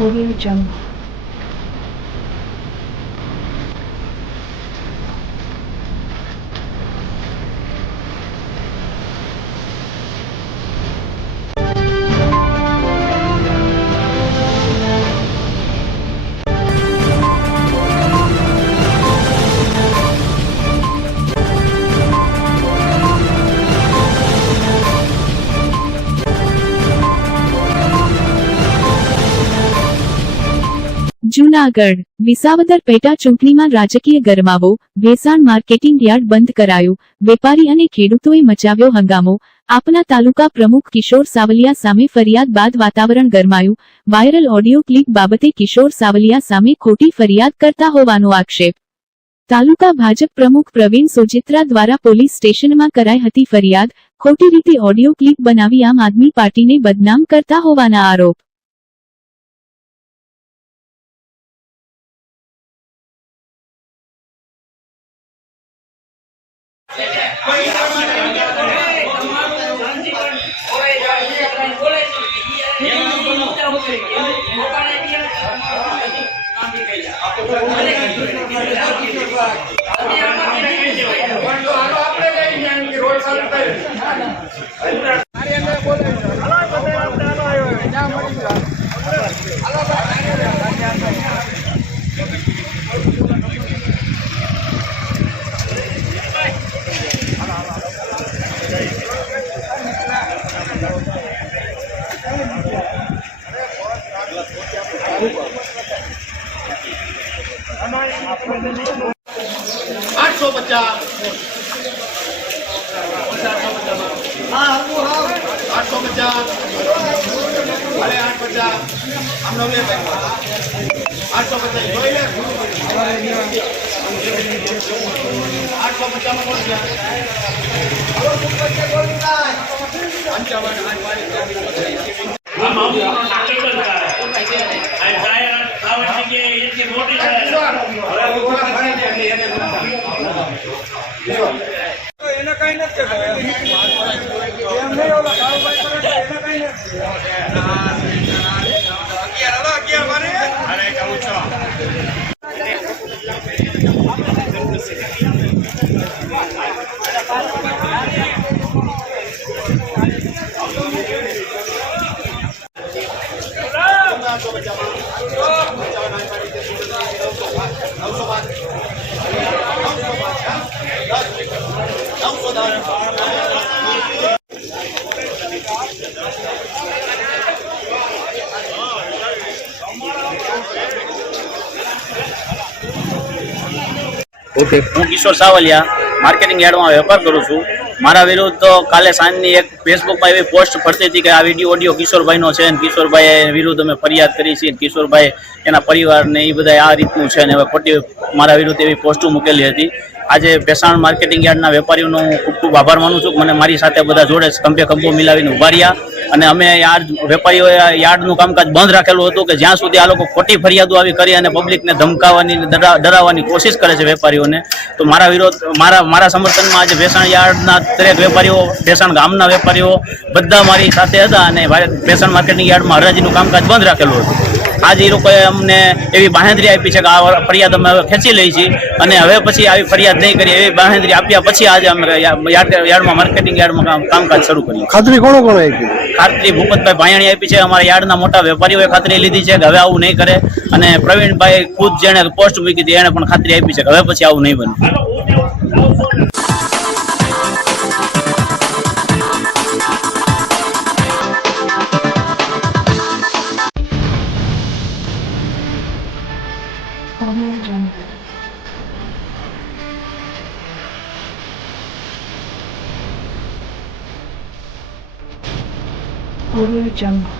Audio Jungle. Junagadh Visavadar પેટા ચૂંટણીમાં રાજકીય ગરમાવો, ભેસાણ માર્કેટિંગ યાર્ડ બંધ કરાયું, વેપારી અને ખેડૂતોએ મચાવ્યો હંગામો. આપના તાલુકા પ્રમુખ કિશોર સાવલિયા સામે ફરિયાદ બાદ વાતાવરણ ગરમાયું. વાયરલ ઓડિયો ક્લિપ બાબતે કિશોર સાવલિયા સામે ખોટી ફરિયાદ કરતા હોવાનો આક્ષેપ. તાલુકા ભાજપ પ્રમુખ પ્રવીણ સોજિત્રા દ્વારા પોલીસ સ્ટેશનમાં કરાઈ હતી ફરિયાદ. ખોટી રીતે ઓડિયો ક્લિપ બનાવી આમ આદમી પાર્ટીને બદનામ કરતા હોવાના આરોપ. હું કિશોર સાવલિયા માર્કેટિંગ યાર્ડમાં વેપાર કરું છું. મારા વિરુદ્ધ કાલે સાંજની એક ફેસબુકમાં એવી પોસ્ટ ફરતી હતી કે આ વિડીયો ઓડિયો કિશોરભાઈનો છે અને કિશોરભાઈ વિરુદ્ધ અમે ફરિયાદ કરી છે. કિશોરભાઈ એના પરિવારને એ બધા આ રીતનું છે અને હવે ખોટી મારા વિરુદ્ધ એવી પોસ્ટો મૂકેલી હતી. આજે ભેસાણ માર્કેટિંગ યાર્ડના વેપારીઓનો હું ખૂબ ખૂબ આભાર માનું છું. મને મારી સાથે બધા જોડે ખંભે ખંભો મિલાવીને ઉભા રહ્યા અને અમે વેપારીઓએ યાર્ડનું કામકાજ બંધ રાખેલું હતું કે જ્યાં સુધી આ લોકો ખોટી ફરિયાદો આવી કરી અને પબ્લિકને ધમકાવવાની ડરાવવાની કોશિશ કરે છે વેપારીઓને. તો મારા સમર્થનમાં આજે ભેસાણ યાર્ડના દરેક વેપારીઓ, ભેસાણ ગામના વેપારીઓ બધા મારી સાથે હતા અને ભેસાણ માર્કેટિંગ યાર્ડમાં હરાજીનું કામકાજ બંધ રાખેલું હતું. આજે એ લોકોએ અમને એવી બાંહેધરી આપી છે કે આ ફરિયાદ અમે હવે ખેંચી લઈ છીએ અને હવે પછી આવી ફરિયાદ નહીં કરીએ એવી બાંહેધરી આપ્યા પછી આજે અમે યાર્ડમાં માર્કેટિંગ યાર્ડમાં કામકાજ શરૂ કર્યું. ખાતરી કોણ આપી? ખાતરી ભૂપતભાઈ ભાયાણી આપી છે. અમારા યાર્ડના મોટા વેપારીઓએ ખાતરી લીધી છે કે હવે આવું નહીં કરે અને પ્રવીણભાઈ ખુદ જેણે પોસ્ટ મૂકી હતી એને પણ ખાતરી આપી છે કે હવે પછી આવું નહીં બને. Audio Jungle. Audio Jungle.